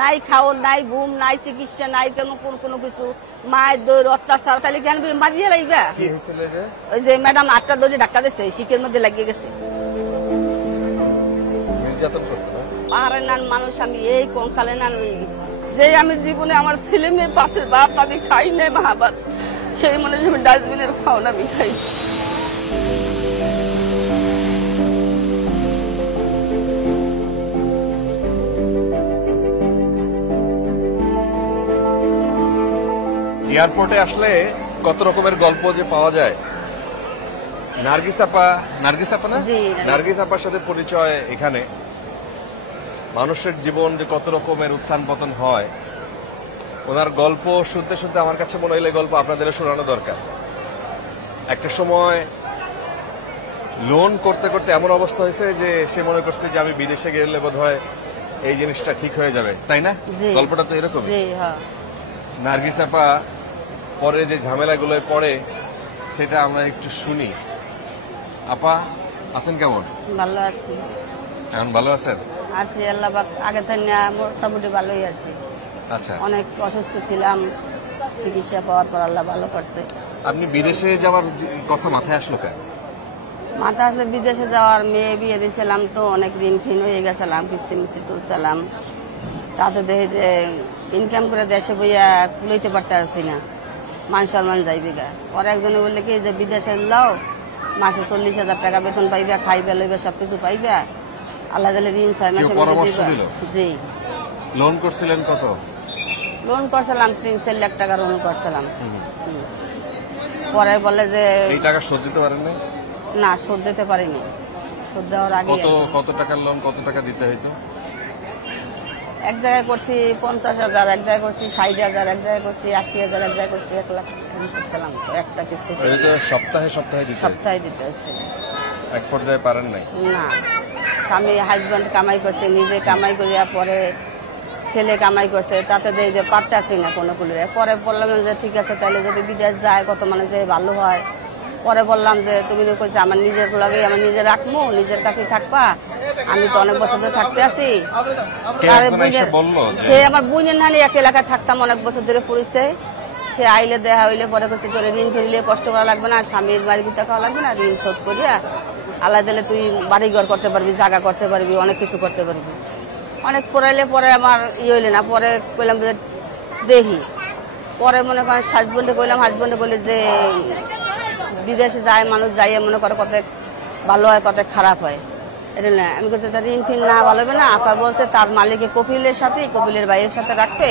নাই খাওন, নাই ঘুম, নাই চিকিৎসা, নাই কোনো কিছু, মায়ের দৌড় অত্যাচার, তাহলে কেন মারিয়ে লাগবে? ওই যে ম্যাডাম 8টা দৌড়ে ধাক্কা দিচ্ছে, শীতের মধ্যে লাগিয়ে গেছে। পাহাড়ের নান মানুষ আমি এই কঙ্কালে নান হয়ে গেছি, যে আমি জীবনে আমার ছেলে মেয়ে বাপের বাপ আমি খাই নাই মহাভারত, সেই মনে আমি ডাস্টবিনের খাওয়ান আমি খাই। এয়ারপোর্টে আসলে কত রকমের গল্প যে পাওয়া যায়। নার্গিস আপা না, নার্গিস আপার সাথে পরিচয় এখানে। মানুষের জীবন যে কত রকমের উত্থান পতন হয়, ওনার গল্প শুনতে শুনতে আমার কাছে মনে হইলে গল্প আপনাদের শোনানো দরকার। একটা সময় লোন করতে করতে এমন অবস্থা হয়েছে যে সে মনে করছে যে আমি বিদেশে গেলে বোধহয় এই জিনিসটা ঠিক হয়ে যাবে, তাই না? গল্পটা তো এরকম। নার্গিস আপা পরে যে ঝামেলাগুলোয় পড়ে সেটা আমরা একটু শুনি। আপা আছেন কেমন? ভালো আছি। এখন ভালো আছেন? আছি, আল্লাহ পাক আগে থেকে মোটামুটি ভালোই আছি। আচ্ছা, অনেক অসুস্থ ছিলাম, চিকিৎসা পাওয়ার পর আল্লাহ ভালো করছে। আপনি বিদেশে যাওয়ার কথা মাথায় আসলো কেন? মাথা আসলে বিদেশে যাওয়ার, মেয়ে বিয়ে দিয়েছিলাম তো অনেক ঋণ ফিন হয়ে গেছিলাম, কিস্তি মিস্তি তুলছিলাম, তাতে দেখে যে ইনকাম করে দেশে বইয়া লইতে পারতে পারছি না, মান সম্মান যাইবে গা। পরে একজনে বললে কি যে বিদেশে যাও, মাসে 40,000 টাকা বেতন পাইবা, খাইবা লইবা সবকিছু পাইবা, আল্লাহ দিলে ঋণ 6 মাসের মধ্যে দিবা। জি। লোন করছিলেন কত? লোন করছিলাম 3-4 লাখ টাকা লোন করছিলাম। পরে বলে যে এই টাকা শোধ দিতে পারেন না? না, শোধ দিতে পারিনি। শোধ দেওয়ার আগে কত টাকার লোন, কত টাকা দিতে হইতো? এক জায়গায় করছি 50,000, এক জায়গায় করছি 60,000, এক জায়গায় করছি 80,000, এক জায়গায় করছি 1 লাখ করছিলাম একটা কিস্তি। সপ্তাহে দিতে হচ্ছে। এক পর্যায়ে পারেন নাই? না, স্বামী হাজব্যান্ড কামাই করছে, নিজে কামাই করিয়া পরে ছেলে কামাই করছে, তাতে দেয় যে পারতেছি না কোনো কুলিরে। পরে বললাম যে ঠিক আছে, তাহলে যদি বিদেশ যায় কত মানে যে ভালো হয়। পরে বললাম যে তুমি তো কইছো আমার নিজের লাগে আমি নিজে রাখবো, নিজের কাছেই থাকবা, আমি তো অনেক বছর ধরে থাকতে আছি। সে আমার বোনের নানি এক এলাকায় থাকতাম অনেক বছর ধরে পড়েছে, সে আইলে দেখা হইলে পরে কইছে তোর ঋণ ফিরলে কষ্ট করা লাগবে না, স্বামীর বাড়ি গুটা খাওয়া লাগবে না, ঋণ শোধ করিয়া আল্লাহ দিলে তুই বাড়িঘর করতে পারবি, জায়গা করতে পারবি, অনেক কিছু করতে পারবি। অনেক পড়াইলে পরে আমার হইলে না, পরে কইলাম যে দেখি। পরে মনে করেন হাজবেন্ডে কইলাম, হাজবেন্ডে কইলে যে বিদেশে যায় মানুষ, যাইয়ে মনে করে কত ভালো হয় কত খারাপ হয়, এটা না। আমি বলছি তার ঋণ ফিন না ভালো হবে না। আপা বলছে তার মালিকে কপিলের সাথে, কপিলের ভাইয়ের সাথে রাখবে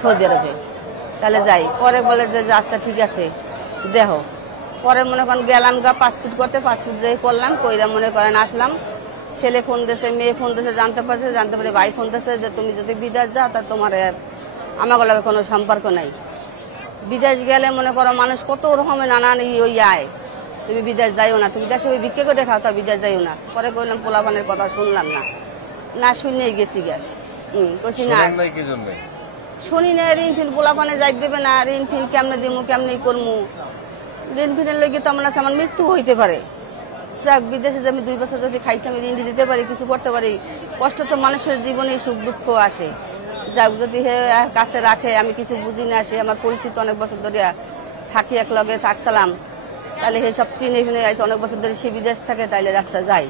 সৌদি আরবে, তাহলে যাই। পরে বলে যে আচ্ছা ঠিক আছে দেহ। পরে মনে করেন গেলাম গা পাসপোর্ট করতে, পাসপোর্ট যে করলাম, কইরা মনে করেন আসলাম। ছেলে ফোন দিয়েছে, মেয়ে ফোন দিয়েছে, জানতে পারে ভাই ফোন দিয়েছে যে তুমি যদি বিদেশ যাও তা তোমার আমার লগে কোনো সম্পর্ক নাই। বিদেশ গেলে মনে করো মানুষ কত রকমের নানান আয়, তুমি বিদেশ যাইও না, তুমি দেশে ভিক্ষে করে দেখাও, তা বিদেশ যাইও না। পরে কইলাম পোলাপানের কথা শুনলাম না শুনেই গেছি গে। কইছি না শুনি না, ঋণ ফিন পোলাপানে যাই দেবে না, ঋণ ফিন কেমনে দিমু কেমনে করমু, ঋণ ফিনের লগে তো আমার আমার মৃত্যু হইতে পারে। যাক, বিদেশে যে আমি 2 বছর যদি খাইতে আমি ঋণ দিতে পারি, কিছু করতে পারি, কষ্ট তো মানুষের জীবনে সুখ দুঃখ আসে। যাক, যদি হে কাছে রাখে, আমি কিছু বুঝি না, সে আমার পরিচিত অনেক বছর ধরে থাকি, এক লগে থাকছিলাম, তাহলে হে সব চিনে ফিনে আছে অনেক বছর ধরে, সে বিদেশ থাকে, তাইলে রাখতে যাই।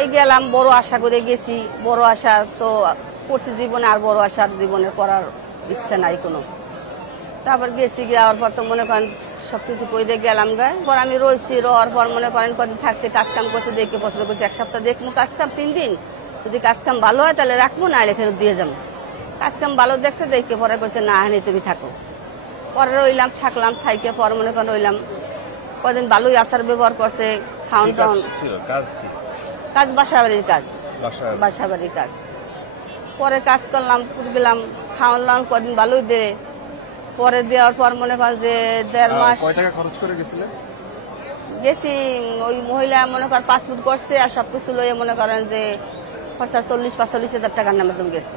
এই গেলাম, বড় আশা করে গেছি, বড় আশা তো করছি জীবনে, আর বড় আশার জীবনে করার ইচ্ছা নাই কোনো। তারপর গেছি, যাওয়ার পর তো মনে করেন সবকিছু করে গেলাম গায়ে। পর আমি রয়েছি, রোয়ার পর মনে করেন কদিন থাকছি, কাজ কাম করছে, দেখে পছন্দ করছি, 1 সপ্তাহ দেখবো কাজ কাম, 3 দিন যদি কাজ কাম ভালো হয় তাহলে রাখবো, না এলে ফেরত দিয়ে যাবো। কাজ কাম ভালো দেখছে, দেখে পরে কইছে না হানি তুমি থাকো। পরে রইলাম, থাকলাম, থাইকে পর মনে করেন রইলাম কদিন, ভালোই আচার ব্যবহার করছে, খাওয়ান টাউন কাজ, বাসাবাড়ির কাজ। পরে কাজ করলাম, গেলাম, খাওয়ান কদিন ভালোই দে। পরে দেওয়ার পর মনে করেন যে 1.5 মাস খরচ করে গেছি। ওই মহিলা মনে করেন পাসপোর্ট করছে আর সবকিছু লইয়ে মনে করেন যে খরচা 40-45,000 টাকার নামে তুমি গেছে।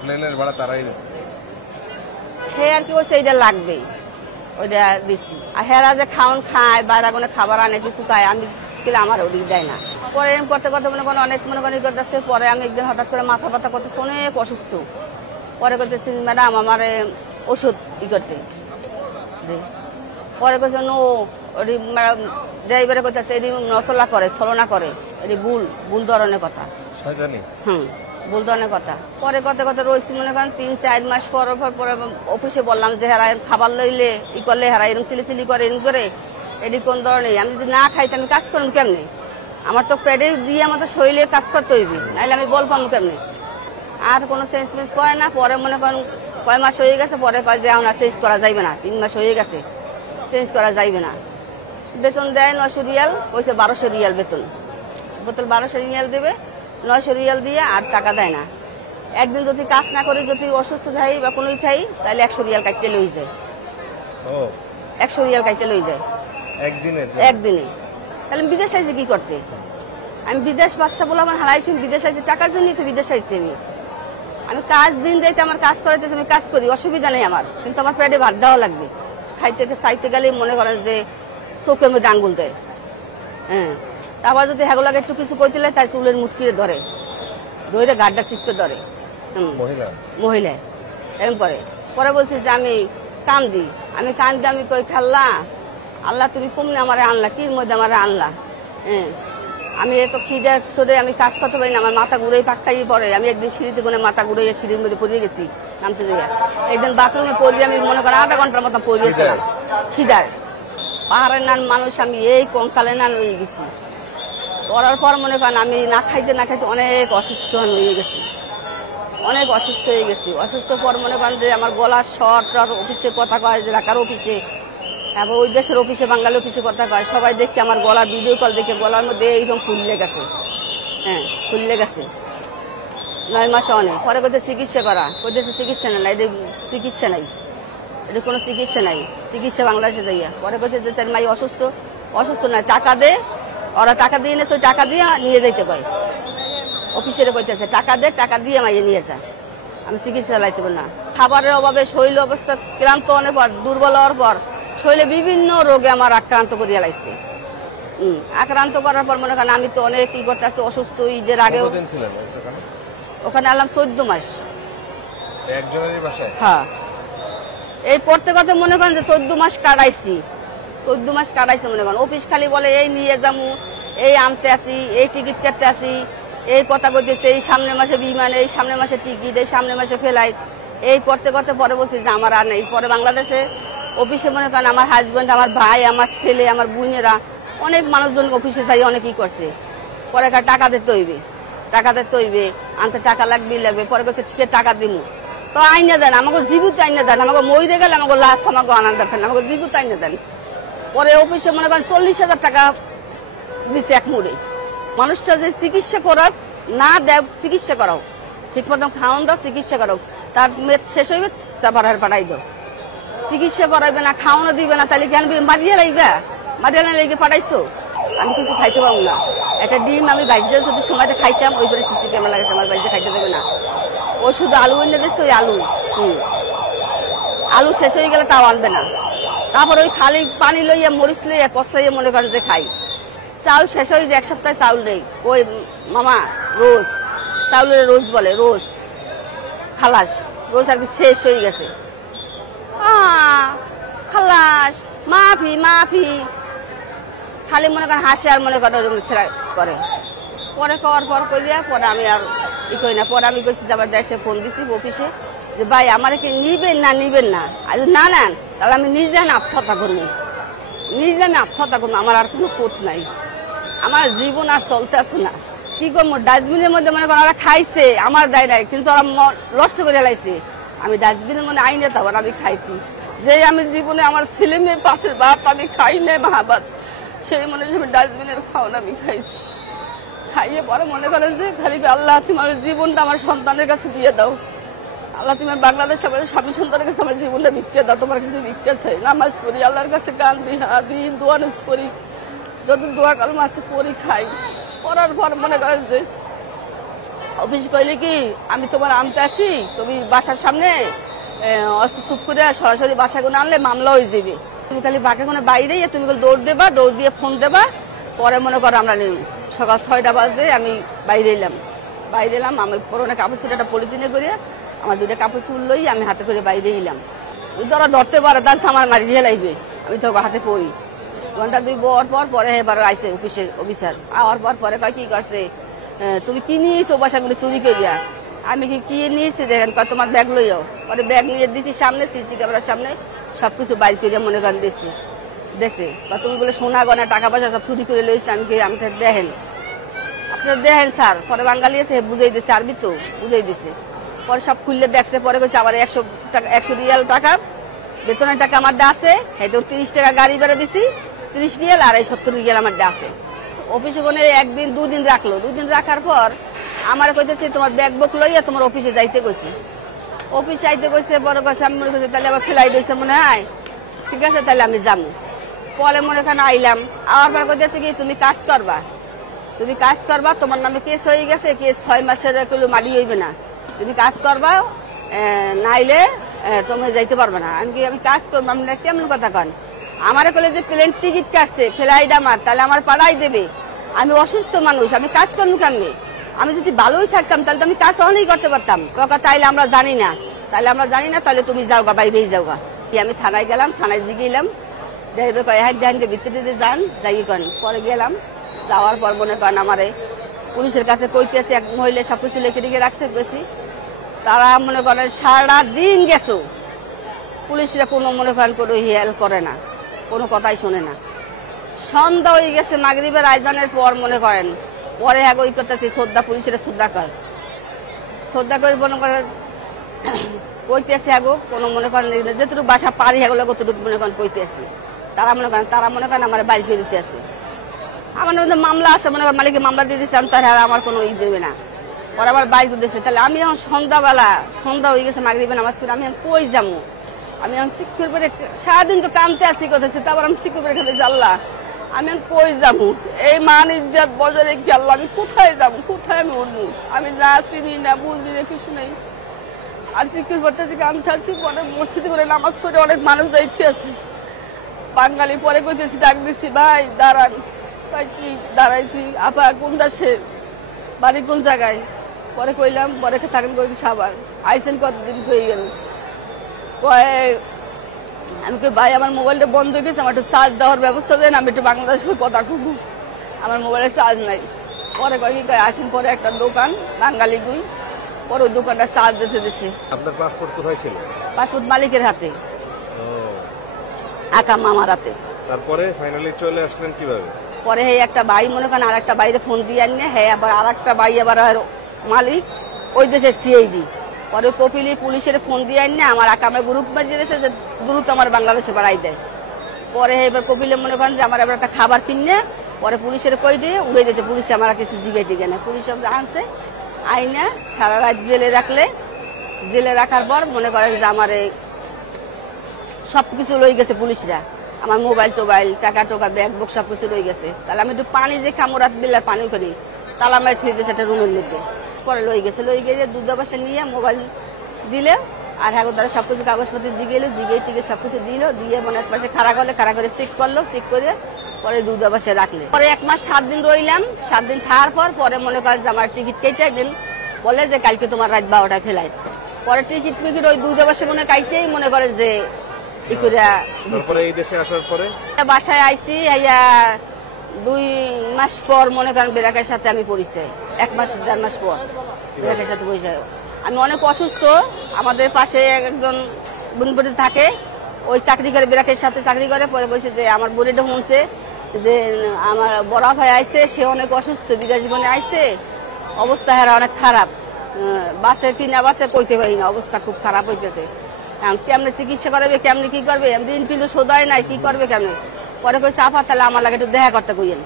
প্লেনের ভাড়া তারাই দিছে, সে আর কি বলছে এইটা লাগবে, ওইটা দিচ্ছি। আর হেরা যে খাওয়ান খায়, বাইরে কোনো খাবার আনে কিছু খায়, আমি কিন্তু আমার ওদিক দেয় না। পরে এরকম করতে করতে মনে করেন অনেক মনে করেন করতেছে। পরে আমি একদিন হঠাৎ করে মাথা ব্যথা করতেছে, অনেক অসুস্থ। পরে করতেছি ম্যাডাম আমার ওষুধ করতে, পরে করছে নো ড্রাইভারে করতেছে এটি নচলা করে, ছলনা করে, এটি ভুল ধরনের কথা। ভুল ধরনের কথা। পরে করতে করতে রয়েছি মনে করেন 3-4 মাস পর পরে অফিসে বললাম যে হেরা খাবার লইলে ই করলে হেরা এরকম চিলি করে এরকম করে, এটি কোন ধরনের, আমি যদি না খাইতে আমি কাজ করুন কেমনি? আমার তো পেটে দিয়ে আমার তো শরীরে কাজ করতে হইবে, নাহলে আমি বল পাবো কেমনি? আর কোনো চেঞ্জ মেঞ্জ করে না। পরে মনে করেন কয় মাস হয়ে গেছে, পরে কয় যে আমার চেঞ্জ করা যাইবে না, 3 মাস হয়ে গেছে, চেঞ্জ করা যাইবে না। বেতন দেয় 900 রিয়াল, কইছে 1200 রিয়াল বেতন। বোতল 1200 রিয়াল দেবে, 900 রিয়াল দিয়ে আর টাকা দেয় না। একদিন যদি কাজ না করে যদি অসুস্থ থাই বা কোনোই থাই, তাহলে 100 রিয়াল কাটতে লই যায়। 100 রিয়াল কাটতে লই যায় একদিনে। তাহলে আমি বিদেশ আইছি কি করতে? আমি বিদেশ বাচ্চা বলে আমার হারাই, বিদেশ আইছি টাকার জন্যই তো বিদেশ আইছি। আমি কাজ দিন যাইতে আমার কাজ করাইতেছি, আমি কাজ করি, অসুবিধা নেই আমার, কিন্তু আমার পেটে ভাত দেওয়া লাগবে। খাইতে চাইতে গেলে মনে করেন যে চোখের মধ্যে আঙ্গুল দেয়। হ্যাঁ, তারপর যদি হেগুলাকে একটু কিছু কইতে তাই চুলের মুটকিরে ধরে গাড্ডা চিপতে ধরে মহিলা এরকম করে। পরে বলছি যে আমি কান্দি, আমি কই খাল্লা আল্লাহ তুমি কমনে আমার আনলা, কির মধ্যে আমার আনলা? হ্যাঁ, আমি এত খিদে সরে আমি কাজ করতে পারি না, আমার মাথা ঘুরে পাক্কাই পড়ে। আমি একদিন সিঁড়িতে কোনো মাথা ঘুরে সিঁড়ির মধ্যে পড়িয়ে গেছি নামতে যাইয়া। একদিন বাথরুমে পড়িয়ে আমি মনে করেন আধা ঘন্টার মতো পড়িয়েছিলাম খিদায়। পাহাড়ের নান মানুষ আমি এই কঙ্কালের নান হয়ে গেছি। করার পর মনে করেন আমি না খাইতে অনেক অসুস্থ হয়ে গেছি, অসুস্থ পর মনে করেন যে আমার গলার শর্ট অফিসে কথা কয়, যে ঢাকার অফিসে, তারপর ওই দেশের অফিসে, বাঙালি অফিসে কথা কয়, সবাই দেখে আমার গলার ভিডিও কল দেখে গলার মধ্যে এইরকম ফুললে গেছে। হ্যাঁ, ফুললে গেছে 9 মাস অনেক। পরে কোথায় চিকিৎসা করা, কোথায় চিকিৎসা নেই, এটা চিকিৎসা নাই, এটা কোনো চিকিৎসা নাই, চিকিৎসা বাংলাদেশে যাইয়া। পরে কোথায় যে তার মাই অসুস্থ নয়, টাকা দে, ওরা টাকা দিয়ে এনেছে, ওই টাকা দিয়ে নিয়ে যাইতে কয়। অফিসের কইতেছে টাকা দে, টাকা দিয়ে মাইয়ে নিয়ে যায়। আমি চিকিৎসা চালাইতে পারি না। খাবারের অভাবে শরীর অবস্থা ক্লান্ত অনেক পর, দুর্বল হওয়ার পর শরীরে বিভিন্ন রোগে আমার আক্রান্ত করিয়া লাগছে। আক্রান্ত করার পর মনে করেন আমি তো অনেক কি করতে আছি, অসুস্থ। ঈদের আগেও ওখানে আলাম 14 মাস একজনেরই বাসায়। হ্যাঁ, এই পড়তে কথা মনে করেন যে 14 মাস কাটাইছি, 14 মাস কাটাইছে মনে করেন। অফিস খালি বলে এই নিয়ে যাবো, এই আনতে আসি, এই টিকিট কাটতে আসি, এই কথা কইতেছে, এই সামনের মাসে বিমান, এই সামনের মাসে টিকিট, এই সামনের মাসে ফ্লাইট, এই করতে করতে পরে বলছি যে আমার আর নেই। পরে বাংলাদেশে অফিসে মনে করেন আমার হাজবেন্ড, আমার ভাই, আমার ছেলে, আমার বোনেরা, অনেক মানুষজন অফিসে যাই অনেকই করছে। পরে টাকা দিতে হইবে, আনতে টাকা লাগবে। পরে কাছে ঠিক টাকা দিব, তো আইনা দেন আমাকে, জীবিত আইনা দেন আমাকে, মরে গেলে আমাকে লাশ আমাকে আনার দরকার, আমাকে জীবিত আইনা দেন। পরে অফিসে মনে করেন 40,000 টাকা দিচ্ছে এক মুড়ে। মানুষটা যে চিকিৎসা করার না দেয়, চিকিৎসা করাও ঠিক মতো, খাওয়ান দাও, চিকিৎসা করাও, তার মেদ শেষ হইবে তারপর পাঠাই দাও। চিকিৎসা করাইবে না, খাওয়ানো দিবে না, তাহলে কেন মারিয়ে লাগবে? মারিয়ে পাঠাইছো, আমি কিছু খাইতে পারবো না। একটা ডিম আমি বাইরে যদি সময়তে খাইতাম, ওই করে সিসি ক্যামেরা লাগেছে, আমার বাড়িতে খাইতে দেবে না। ও শুধু আলু এনে দিচ্ছে, ওই আলু শেষ হয়ে গেলে তাও আনবে না। তারপর ওই খালি পানি লইয়া, মরিচ লইয়া, কষলাইয়া মনে করেন যে খাই। চাউল শেষ হয়ে যে 1 সপ্তাহে চাউল নেই। ওই মামা রোজ চাউলের রোজ বলে, রোজ খালাস, রোজ আর কি শেষ হয়ে গেছে। খালাস মাফি খালি মনে করেন হাসে, আর মনে করেন করে। পরে খাওয়ার পর করিয়া পরে আমি আর ই করি না। পরে আমি কইছি যে আবার দেশে ফোন দিছি অফিসে যে ভাই আমার কি নিবেন না, আর না নেন তাহলে আমি নিজে আত্মহত্যা করবো, আমার আর কোনো পথ নাই, আমার জীবন আর চলতে আছে না। কি করবো? ডাস্টবিনের মধ্যে মনে করেন ওরা খাইছে, আমার দেয় নাই, কিন্তু ওরা নষ্ট করে লাইছে। আমি ডাস্টবিনের মধ্যে আইনে তখন আমি খাইছি, যে আমি জীবনে আমার ছেলে মেয়ে পাশের বাপ আমি খাই নাই মাহাবাদ, সেই মনে আমি ডাস্টবিনের খাওয়ান আমি খাইছি। খাইয়ে পরে মনে করেন যে খালি আল্লাহ তোমার জীবনটা আমার সন্তানের কাছে দিয়ে দাও, আল্লাহ তুমি বাংলাদেশ আমার স্বামী সন্তানের কাছে আমার জীবনটা ভিক্ষা দাও, তোমার কাছে ভিক্ষা চাই। নামাজ পড়ি, আল্লাহর কাছে গান দিই, দোয়া করি, যত দোয়া কালমা আছে পড়ি, খাই। পড়ার পর মনে করেন যে অফিস কইলে কি আমি তোমার আনতে আসি, তুমি বাসার সামনে অস্ত্র চুপ করে সরাসরি বাসায় কোনো আনলে মামলা হয়ে যাবে, তুমি খালি বাকি কোনো বাইরে তুমি দৌড় দেবা, দৌড় দিয়ে ফোন দেবা, পরে মনে করো আমরা সকাল 6টা বাজে আমি বাইরে এলাম, আমি পরনে কাপড় চুল একটা পলিথিনে করে আমার 2টা কাপড় চুল লই আমি হাতে করে বাইরে এলাম। ওরা ধরতে পারে তার আমার মারি দিয়ে লাগবে, আমি তো হাতে পড়ি। ঘন্টা 2 পরে এবার আইসে অফিসার আওয়ার পরে কয় কি করছে, তুমি কি নিয়েছো বাসাগুলো চুরি করিয়া? আমি কি নিয়েছি দেখেন, কয় তোমার ব্যাগ লইও। পরে ব্যাগ নিয়ে দিছি সামনে, সিসি ক্যামেরার সামনে সবকিছু বাইর করিয়া মনে করেন দিছি। দেখছে বা তুমি বলে সোনা গয়না টাকা পয়সা সব চুরি করে লইছে। আমি দেখেন, আপনারা দেখেন স্যার। পরে বাঙালি আছে বুঝাই দিছে, আরবি তো বুঝাই দিছে। পরে সব খুললে দেখছে, পরে কইছে আবার 100 রিয়াল টাকা বেতনের টাকা আমার আছে, হয়তো 30 টাকা গাড়ি ভাড়া দিছি, 30 রিয়াল আর 70 রিয়াল আমার আছে। অফিসে কোনে 1 দিন 2 দিন রাখলো। 2 দিন রাখার পর আমার কইতেছে তোমার ব্যাগ বুক লইয়া তোমার অফিসে যাইতে কইছি। অফিসে আইতে কইছে, বড় কইছে আমি মনে করছি তাহলে আবার ফেলাই দিয়েছে মনে হয়, ঠিক আছে তাহলে আমি যাবো। পরে মনে করেন আইলাম, আবার পর কইতেছে কি তুমি কাজ করবা, তোমার নামে কেস হয়ে গেছে, কেস 6 মাসের মারি হইবে না, তুমি কাজ করবা, নাইলে তুমি যাইতে পারবে না। আমি কাজ করবো। আমি কেমন কথা কন, আমার কলে যে প্লেন টিকিট কাটছে ফেলাই দামার, তাহলে আমার পাড়াই দেবে। আমি অসুস্থ মানুষ, আমি কাজ করবো কেমনি? আমি যদি ভালোই থাকতাম তাহলে তো আমি কাজ অনেক করতে পারতাম। তাইলে আমরা জানি না, তাহলে তুমি যাওগা, বাইরেই যাওগা। কি আমি থানায় গেলাম, থানায় জিগেলাম, দেখবে কয় হ্যাঁ দেখেন ভিতরে যান, যাই করেন। পরে গেলাম, যাওয়ার পর মনে করেন আমারে পুলিশের কাছে কইতেছে, এক মহিলা সবকিছু লিখে লিখে রাখছে বেশি। তারা মনে করেন সারা দিন গেছো, পুলিশরা কোনো মনে করেন কোনো হেল্প করে না, কোনো কথাই শোনে না। সন্ধ্যা হয়ে গেছে, মাগরিবের আয়োজনের পর মনে করেন পরে হ্যাঁ ওই করতেছি শ্রদ্ধা, পুলিশের শ্রদ্ধা করে মনে করেন কইতেছে আগো কোনো মনে করেন যেটুকু বাসা পারি হ্যাগুলো কতটুকু মনে করেন কইতেছি। তারা মনে করেন আমার বাড়ি ফিরে দিতে আছে। আমার মধ্যে মামলা আছে, মনে করেন মালিকের মামলা দিয়ে দিচ্ছে, আমি তার আমার কোনো দেবে না। পরে আবার বাইক দিয়েছে। তাহলে আমি এখন সন্ধ্যা হয়ে গেছে, মাগরিবে নামাজ পড়ে আমি কই যাবো? আমি এখন শিক্ষার পরে সারাদিন তো কামতে আসি করতেছি, তারপর আমি শিক্ষার পরে খেতে আল্লাহ আমি কই যাবো? এই মান ইজ্জত বজায় রেখে আল্লাহ আমি কোথায় যাবো, কোথায় আমি উঠবো? আমি না চিনি না বুঝি না, কিছু নেই। আর শিক্ষার পর থেকে কামতে আসি, পরে মসজিদে করে নামাজ পড়ে অনেক মানুষ যাইতে আছে বাঙালি। পরে কইতেছি, ডাক দিছি, ভাই দাঁড়ান। তাই কি দাঁড়াইছি, আপা কোন দেশে, বাড়ি কোন জায়গায়? পরে কইলাম, পরে থাকেন কই সাবার আইসেন কতদিন হয়ে গেল। আমি কই ভাই আমার মোবাইলটা বন্ধ হয়ে গেছে, আমার একটু চার্জ দেওয়ার ব্যবস্থা দেন, আমি একটু বাংলাদেশের কথা কবো, আমার মোবাইলে চার্জ নাই। পরে কয় কি কয় আসেন, পরে একটা দোকান বাঙালি গুই, পরে ওই দোকানটা চার্জ দিতে দিচ্ছে। আপনার পাসপোর্ট কোথায় ছিল? পাসপোর্ট মালিকের হাতে, আকা মামার হাতে। তারপরে ফাইনালি চলে আসলেন কিভাবে? পরে একটা ভাই মনে করেন আর একটা বাইরে ফোন দিয়ে আনে, হ্যাঁ আবার আর একটা ভাই আবার মালিক ওই দেশের সিআইডি। পরে কপিলি পুলিশের ফোন দিয়ে আনে, আমার আকামে গ্রুপ মারিয়ে দিয়েছে যে দ্রুত আমার বাংলাদেশে বাড়াই দেয়। পরে এবার কপিলে মনে করেন যে আমার এবার একটা খাবার কিনে, পরে পুলিশের কই দিয়ে উড়ে দিয়েছে। পুলিশে আমার কিছু জিগে টিকে না, পুলিশ আনছে আইনা সারা রাত জেলে রাখলে। জেলে রাখার পর মনে করেন যে আমার সবকিছু লই গেছে পুলিশরা, আমার মোবাইল টোবাইল টাকা টোকা ব্যাগ বুক সবকিছু লই গেছে। তাহলে আমি একটু পানি যে খামো রাত বিল্লার পানি করি, তালা মারি থুয়ে দিয়েছে একটা রুমের মধ্যে। পরে লই গেছে দুধ বাসা নিয়ে মোবাইল দিলে, আর হ্যাঁ তারা সবকিছু কাগজপত্র জিগে টিকে সবকিছু দিল, দিয়ে মনে এক পাশে খাড়া করে চেক করলো, চেক করে পরে দুধ বাসে রাখলে। পরে 1 মাস 7 দিন রইলাম। 7 দিন থাকার পর পরে মনে করেন যে আমার টিকিট কেটে একদিন বলে যে কালকে তোমার রাত 12টায় ফেলাই। পরে টিকিট মিকিট ওই দুধ বাসে মনে কাইতেই মনে করে যে এই দেশে আসার পরে বাসায় আইসি 2 মাস পর মনে করেন বেরাকের সাথে আমি পরিচয়, 1 মাস 1.5 মাস পর বেরাকের সাথে পরিচয়। আমি অনেক অসুস্থ, আমাদের পাশে একজন বন্ধু থাকে, ওই চাকরি করে বেরাকের সাথে চাকরি করে। পরে বলছে যে আমার বোনেটা শুনছে যে আমার বড় ভাই আইছে, সে অনেক অসুস্থ, বিদেশ জীবনে আইছে, অবস্থা হেরা অনেক খারাপ, বাসে কিনা বাসে কইতে পারি না, অবস্থা খুব খারাপ হইতেছে। কেমনে চিকিৎসা করবে, কেমনে কি করবে, ঋণ পিলু শোধায় নাই, কি করবে কেমনে? পরে কইছে আপা তাহলে আমার লাগে একটু দেখা করতে কইেন।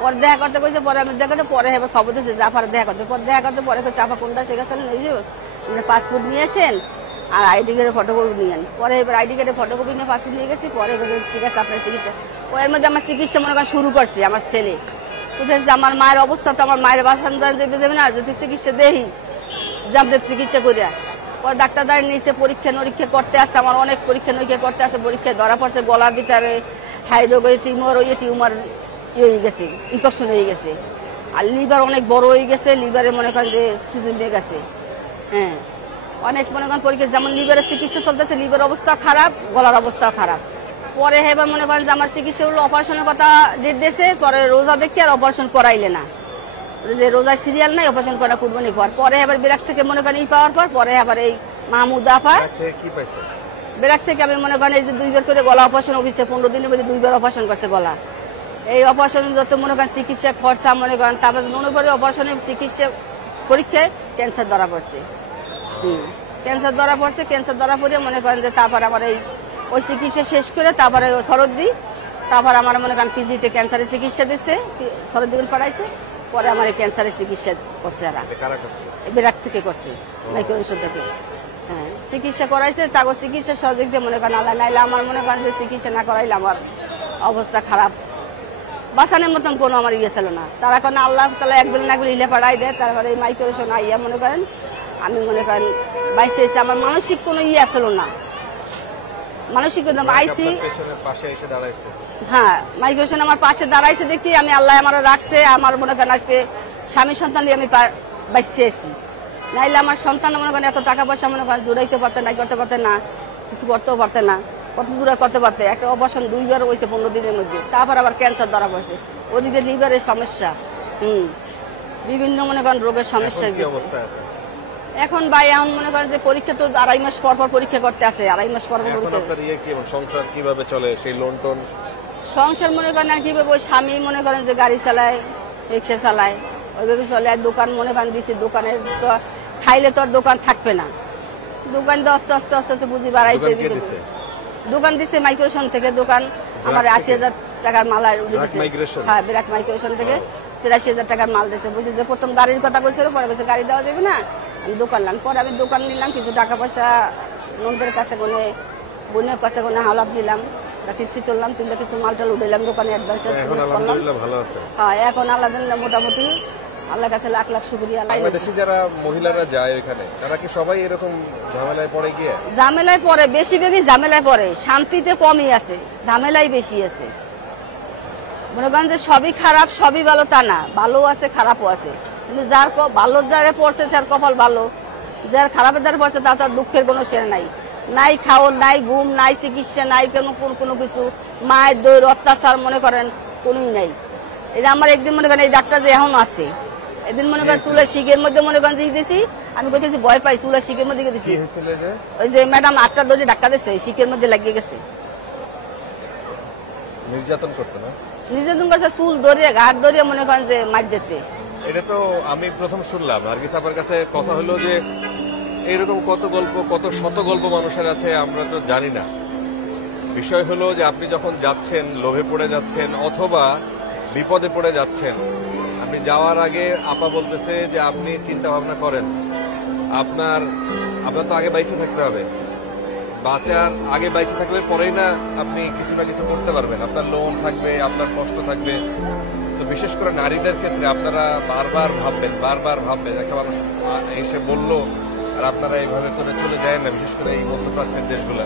পরে দেখা করতে কইছে, পরে আমি দেখাতে পরে এবার খবর দিয়েছে যে আপার দেখা করতে। পরে দেখা করতে পরে কইছে আপা কোনটা শেখাচ্ছেন, ওই যে পাসপোর্ট নিয়ে আসেন আর আইডি কার্ডের ফটোকপি নিয়ে। পরে এবার আইডি কার্ডের ফটোকপি নিয়ে পাসপোর্ট নিয়ে গেছি। পরে ঠিক আছে আপনার চিকিৎসা। এর মধ্যে আমার চিকিৎসা মনে করেন শুরু করছে আমার ছেলে, বুঝেছে আমার মায়ের অবস্থা তো আমার মায়ের বাসান যাবে না, যদি চিকিৎসা দেই যাবে চিকিৎসা করিয়া। পরে ডাক্তার নিচে পরীক্ষা নিরীক্ষা করতে আসছে, আমার অনেক পরীক্ষা নিরীক্ষা করতে আসছে। পরীক্ষায় ধরা পড়ছে গলার ভিতরে হাইড্রোগের টিউমার, ওই টিউমার হয়ে গেছে, ইনফেকশন হয়ে গেছে। আর লিভার অনেক বড় হয়ে গেছে, লিভারে মনে করেন যে নিয়ে গেছে। হ্যাঁ, অনেক মনে করেন পরীক্ষা, যেমন লিভারের চিকিৎসা চলতেছে, লিভার অবস্থা খারাপ, গলার অবস্থাও খারাপ। পরে এবার মনে করেন যে আমার চিকিৎসা হলো অপারেশনের কথা ডেট দিয়েছে, পরে রোজা দেখে আর অপারেশন করাইলে না, যে রোজায় সিরিয়াল নাই, অপারেশন করা কুরবানি পর। পরে এবার বিরাট থেকে মনে করেন পাওয়ার পর পরে আবার এই মাহমুদ আফা বেরাক থেকে আমি মনে করেন এই যে 2 বার করে গলা অপারেশন হয়েছে, 15 দিনের মধ্যে 2 বার অপারেশন করছে গলা। এই অপারেশন যত মনে করেন চিকিৎসা খরচা মনে করেন, তারপর মনে করি অপারেশনের চিকিৎসা পরীক্ষায় ক্যান্সার ধরা পড়ছে। ক্যান্সার ধরা পড়ছে, ক্যান্সার ধরা পড়ে মনে করেন যে তারপর আবার ওই চিকিৎসা শেষ করে তারপরে শরৎ দিই, তারপর আমার মনে করেন পিজিতে ক্যান্সারের চিকিৎসা দিচ্ছে, শরৎ দিন পড়াইছে, পরে আমার এই ক্যান্সারের চিকিৎসা করছে। এরা বেরাক থেকে করছে, মাইক্রোনিশন থেকে। হ্যাঁ, চিকিৎসা করাইছে, তারপর চিকিৎসা সহযোগ দিয়ে মনে করেন আল্লাহ, নাইলে আমার মনে করেন যে চিকিৎসা না করাইলে আমার অবস্থা খারাপ, বাঁচানোর মতন কোনো আমার ইয়ে ছিল না। তারা কোনো আল্লাহ তালা একবেলা না একবেলা ইলে পাঠাই দেয়, তারপরে এই মাইক্রোনিশন আইয়া মনে করেন আমি মনে করেন বাইসে এসে আমার মানসিক কোনো ইয়ে আসলো না, মানসিক আইসি। হ্যাঁ, মাইগ্রেশন আমার পাশে দাঁড়াইছে দেখি আমি, আল্লাহ আমার রাখছে, আমার মনে করেন আজকে স্বামী সন্তান নিয়ে আমি বাইসে এসি। নাইলে আমার সন্তান মনে করেন এত টাকা পয়সা মনে করেন জোড়াইতে পারতেন না, করতে পারতেন না, কিছু করতেও পারতেন না, কত দূর আর করতে পারতে। একটা অপারেশন 2 বার হয়েছে 15 দিনের মধ্যে, তারপর আবার ক্যান্সার ধরা পড়ছে, ওদিকে লিভারের সমস্যা, বিভিন্ন মনে করেন রোগের সমস্যা। এখন ভাই এখন মনে করেন যে পরীক্ষা তো 2.5 মাস পর পর পরীক্ষা করতে আছে, 2.5 মাস পর পর সংসার কিভাবে চলে, সেই লোন টোন সংসার মনে করেন আর কিভাবে, ওই স্বামী মনে করেন যে গাড়ি চালায়, রিক্সা চালায়, ওইভাবে চলে। আর দোকান মনে করেন দিছি, দোকানের তো খাইলে তো আর দোকান থাকবে না, দোকান তো আস্তে আস্তে আস্তে আস্তে বুঝি বাড়াইতে দোকান দিচ্ছে মাইক্রোশন থেকে। দোকান আমার 80,000 টাকার মাল। হ্যাঁ, বিরাট মাইক্রোশন থেকে 83,000 টাকার মাল দিচ্ছে। বুঝি যে প্রথম গাড়ির কথা বলছিল, পরে বলছে গাড়ি দেওয়া যাবে না, আমি দোকান নিলাম। পরে আমি দোকান নিলাম, কিছু টাকা পয়সা নন্দের কাছে কোনে, বোনের কাছে কোনে হাওলাত দিলাম, কিস্তি তুললাম, তুললে কিছু মালটাল উঠাইলাম দোকানে, অ্যাডভান্স করলাম। হ্যাঁ, এখন আলহামদুলিল্লাহ মোটামুটি আল্লাহর কাছে লাখ লাখ শুকরিয়া। বাংলাদেশি যারা মহিলারা যায় এখানে, তারা কি সবাই এরকম ঝামেলায় পড়ে গিয়ে? ঝামেলায় পড়ে, বেশিরভাগই ঝামেলায় পড়ে, শান্তিতে কমই আছে, ঝামেলাই বেশি আছে। মনে করেন যে সবই খারাপ সবই ভালো তা না, ভালো আছে খারাপও আছে, কিন্তু যার ভালো যারা পড়ছে তার কপাল ভালো, যার খারাপের দ্বারা পড়ছে তার তার দুঃখের কোনো শের নাই, নাই খাওয়ার, নাই ঘুম, নাই চিকিৎসা, নাই কোনো কিছু, মায়ের দৌড় অত্যাচার মনে করেন কোনোই নাই। এই যে আমার একদিন মনে করেন এই ডাক্তার যে এখন আছে, এদিন মনে করেন চুলের শিখের মধ্যে মনে করেন যে দিয়েছি, আমি বলতেছি ভয় পাই, চুলের শিখের মধ্যে গেছি, ওই যে ম্যাডাম 8টা দৌড়ে ডাক্তার দিচ্ছে, শিখের মধ্যে লাগিয়ে গেছে, নির্যাতন করতে না, নির্যাতন করছে, চুল ধরিয়ে ঘাট ধরিয়ে মনে করেন যে মার দিতে। এটা তো আমি প্রথম শুনলাম। নার্গিস আপার কাছে কথা হলো যে এইরকম কত গল্প, কত শত গল্প মানুষের আছে আমরা তো জানি না। বিষয় হলো যে আপনি যখন যাচ্ছেন, লোভে পড়ে যাচ্ছেন অথবা বিপদে পড়ে যাচ্ছেন, আপনি যাওয়ার আগে আপা বলতেছে যে আপনি চিন্তা ভাবনা করেন, আপনার তো আগে বাইচে থাকতে হবে, বাঁচার আগে বাইচে থাকলে পরেই না আপনি কিছু না কিছু করতে পারবেন, আপনার লোন থাকবে, আপনার কষ্ট থাকবে। তো বিশেষ করে নারীদের ক্ষেত্রে আপনারা বারবার ভাববেন, একটা মানুষ এসে বললো আর আপনারা এইভাবে করে চলে যায় না। বিশেষ করে এই মধ্যপ্রাচ্যের দেশগুলা,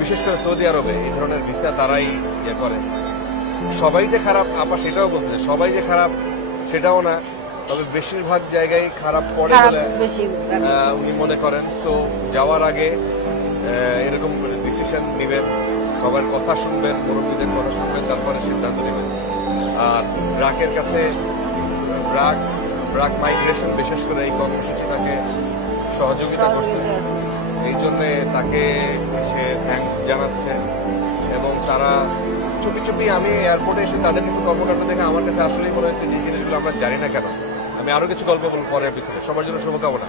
বিশেষ করে সৌদি আরবে এই ধরনের ভিসা তারাই ইয়ে করে। সবাই যে খারাপ আপা সেটাও বলছে, সবাই যে খারাপ সেটাও না, তবে বেশিরভাগ জায়গায় খারাপ পড়ে বলে উনি মনে করেন। সো যাওয়ার আগে এরকম ডিসিশন নেবেন, সবার কথা শুনবেন, মুরব্বীদের কথা শুনবেন, তারপরে সিদ্ধান্ত নেবেন। আর ব্রাকের কাছে ব্রাক মাইগ্রেশন বিশেষ করে এই কর্মসূচিটাকে সহযোগিতা করছে, এই জন্য তাকে সে থ্যাঙ্কস জানাচ্ছে। এবং তারা চুপি চুপি, আমি এয়ারপোর্টে এসে তাদের কিছু কর্মকাণ্ড দেখে আমার কাছে আসলেই মনে হয়েছে যে জিনিসগুলো আমরা জানি না কেন। আমি আরো কিছু গল্প বলবো পরের এপিসোডে। সবার জন্য শুভকামনা।